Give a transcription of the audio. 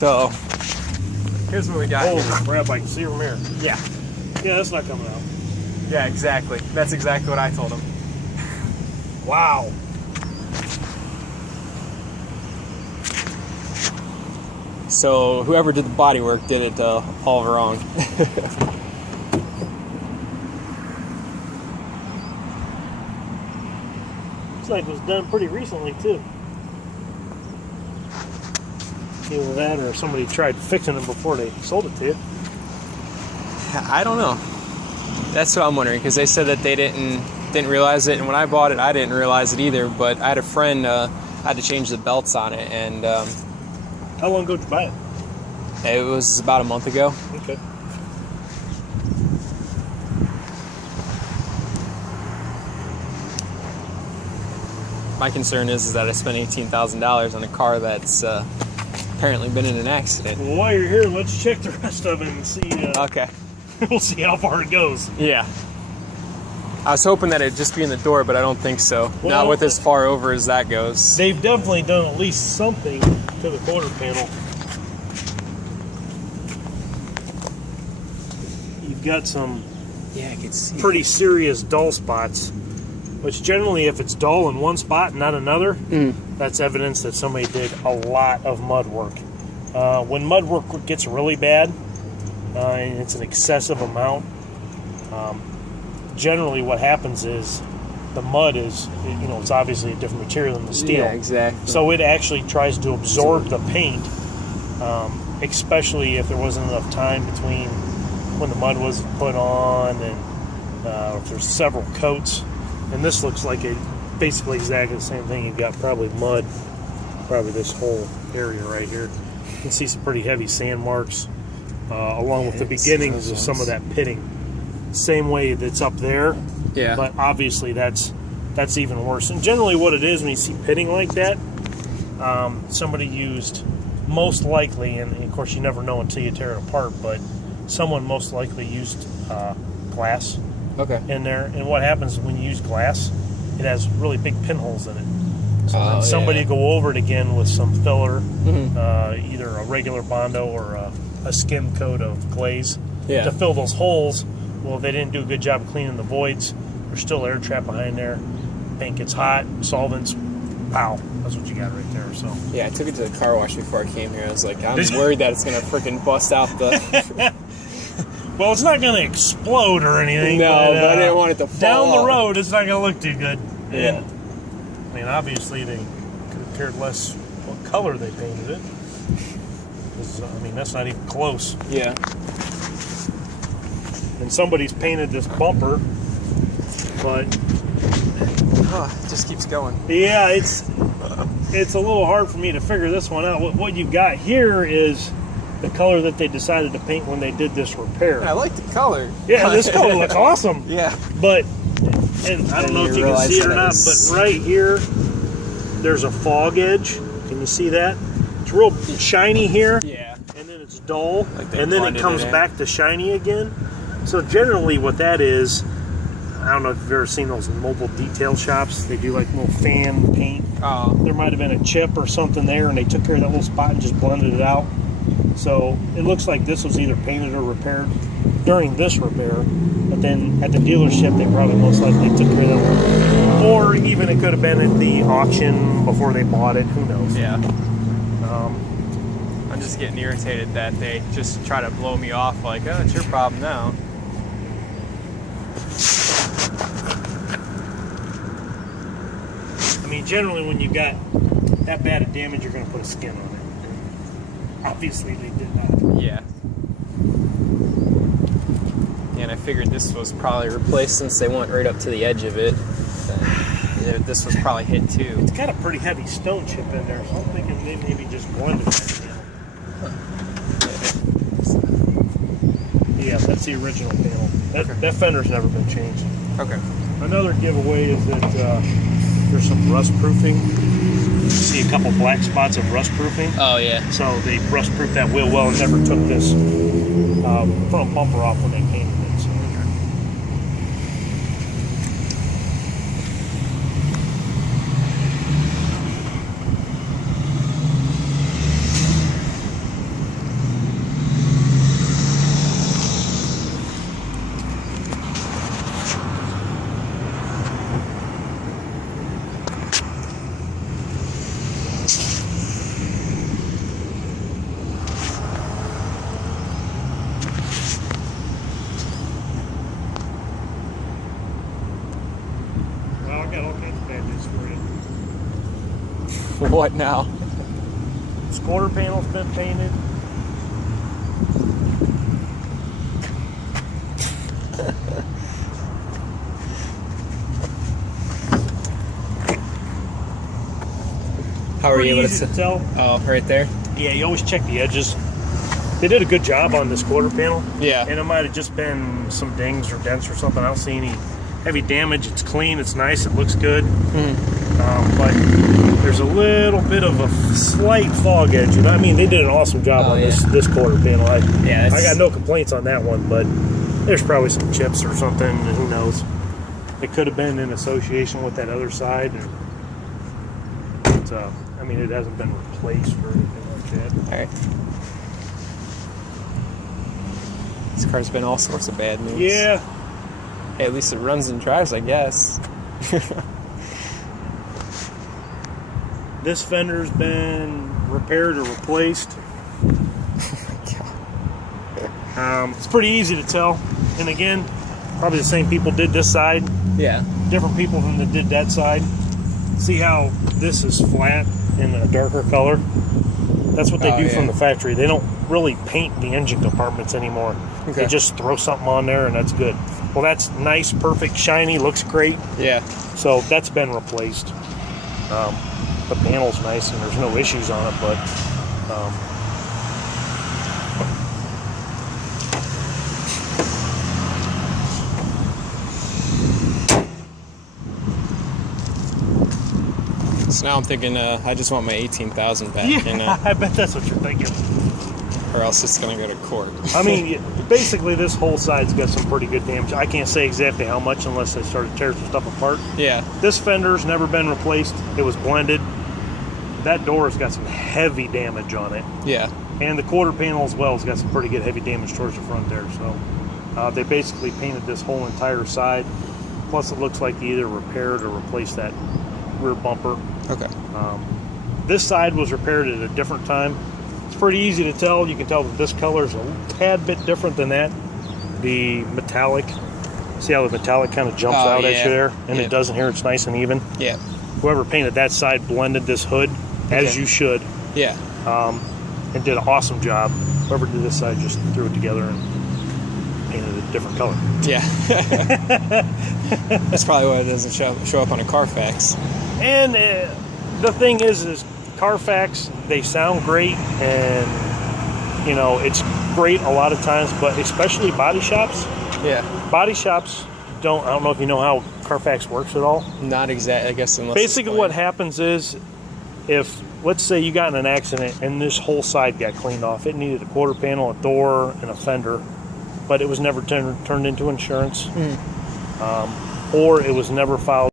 So, here's what we got here. here. Crap, I can see from here. Yeah. Yeah, that's not coming out. Yeah, exactly. That's exactly what I told him. Wow. So, whoever did the body work did it all wrong. Looks like it was done pretty recently, too. Either that or somebody tried fixing them before they sold it to you. I don't know. That's what I'm wondering, because they said that they didn't realize it, and when I bought it, I didn't realize it either. But I had a friend had to change the belts on it, and how long ago did you buy it? It was about a month ago. Okay. My concern is that I spent $18,000 on a car that's apparently been in an accident. Well, while you're here, let's check the rest of it and see. Okay. We'll see how far it goes. Yeah. I was hoping that it'd just be in the door, but I don't think so. Well, not with as far over as that goes. They've definitely done at least something to the quarter panel. You've got some I can see pretty serious dull spots, which generally, if it's dull in one spot and not another, that's evidence that somebody did a lot of mud work. When mud work gets really bad, and it's an excessive amount, generally what happens is the mud is, it's obviously a different material than the steel. Yeah, exactly. So it actually tries to absorb the paint, especially if there wasn't enough time between when the mud was put on and if there's several coats. And this looks like basically exactly the same thing. You've got probably mud, probably this whole area right here. You can see some pretty heavy sand marks, along with the beginnings of some of that pitting. Same way that's up there, Yeah. but obviously that's even worse. And generally what it is when you see pitting like that, somebody used, most likely, and of course you never know until you tear it apart, but someone most likely used glass in there. And what happens when you use glass, it has really big pinholes in it. So then somebody go over it again with some filler, either a regular Bondo or a skim coat of glaze to fill those holes. Well, if they didn't do a good job of cleaning the voids, there's still air trap behind there. Paint gets hot, solvents, pow. That's what you got right there. So yeah, I took it to the car wash before I came here. I was like, I'm worried that it's gonna freaking bust out the. Well, it's not gonna explode or anything. No, but I didn't want it to fall down the off. road. It's not gonna look too good. Yeah. And, I mean, obviously they could have cared less what color they painted it. 'Cause, I mean, that's not even close. Yeah. And somebody's painted this bumper, but it just keeps going. yeah, it's a little hard for me to figure this one out. What you got here is the color that they decided to paint when they did this repair. I like the color. Yeah, this color looks awesome. Yeah. But, and I don't know if you can see it or not, but right here, there's a fog edge. Can you see that? It's real shiny here. Yeah. And then it's dull. Like they and then it blended comes it in. back to shiny again. So generally what that is, I don't know if you've ever seen those mobile detail shops. They do like little fan paint. Oh. There might have been a chip or something there, and they took care of that little spot and just blended it out. So it looks like this was either painted or repaired during this repair, but then at the dealership they probably most likely took care of that one. Or even it could have been at the auction before they bought it. Who knows? Yeah. I'm just getting irritated that they just try to blow me off like, oh, it's your problem now. I mean, generally when you've got that bad of damage, you're going to put a skin on it. Obviously they did that. Yeah. And I figured this was probably replaced since they went right up to the edge of it. This was probably hit too. It's got a pretty heavy stone chip in there, so I'm thinking they maybe just blended that together. Yeah, that's the original panel. That fender's never been changed. Okay. Another giveaway is that there's some rust proofing. You see a couple black spots of rust proofing. Oh yeah. So they rust proofed that wheel well and never took this front bumper off when they painted it. So. What now? This quarter panel's been painted. How are you able Easy to tell? Oh, right there? Yeah, you always check the edges. They did a good job on this quarter panel. Yeah. And it might have just been some dings or dents or something. I don't see any heavy damage. It's clean, it's nice, it looks good. But there's a little bit of a slight fog edge. And I mean, they did an awesome job on this quarter panel. I got no complaints on that one, but there's probably some chips or something, and who knows. It could have been in association with that other side. And I mean, it hasn't been replaced or anything like that. All right. This car's been all sorts of bad news. Yeah. Hey, at least it runs and drives, I guess. This fender's been repaired or replaced. It's pretty easy to tell. And again, probably the same people did this side. Yeah. Different people than that did that side. See how this is flat in a darker color? That's what they do from the factory. They don't really paint the engine compartments anymore. Okay. They just throw something on there and that's good. Well, that's nice, perfect, shiny, looks great. Yeah. So that's been replaced. The panel's nice and there's no issues on it, but so now I'm thinking I just want my 18,000 back. yeah, And, I bet that's what you're thinking. or else it's going to go to court. I mean, basically this whole side's got some pretty good damage. I can't say exactly how much unless they started tearing some stuff apart. Yeah. This fender's never been replaced. It was blended. That door's got some heavy damage on it. Yeah. And the quarter panel as well has got some pretty good heavy damage towards the front there. So they basically painted this whole entire side. Plus it looks like they either repaired or replaced that rear bumper. Okay. This side was repaired at a different time. It's pretty easy to tell. You can tell that this color is a tad bit different than that. The metallic, see how the metallic kind of jumps out at you there? And it doesn't here, it's nice and even. Yeah. Whoever painted that side blended this hood, as you should. Yeah. And did an awesome job. Whoever did this side just threw it together and painted a different color. Yeah. That's probably why it doesn't show up on a Carfax. And the thing is Carfax, they sound great, and you know it's great a lot of times, but especially body shops. Yeah. Body shops don't. I don't know if you know how Carfax works at all. Not exactly, I guess. Unless basically, what happens is, if let's say you got in an accident and this whole side got cleaned off, it needed a quarter panel, a door, and a fender, but it was never turned into insurance, or it was never filed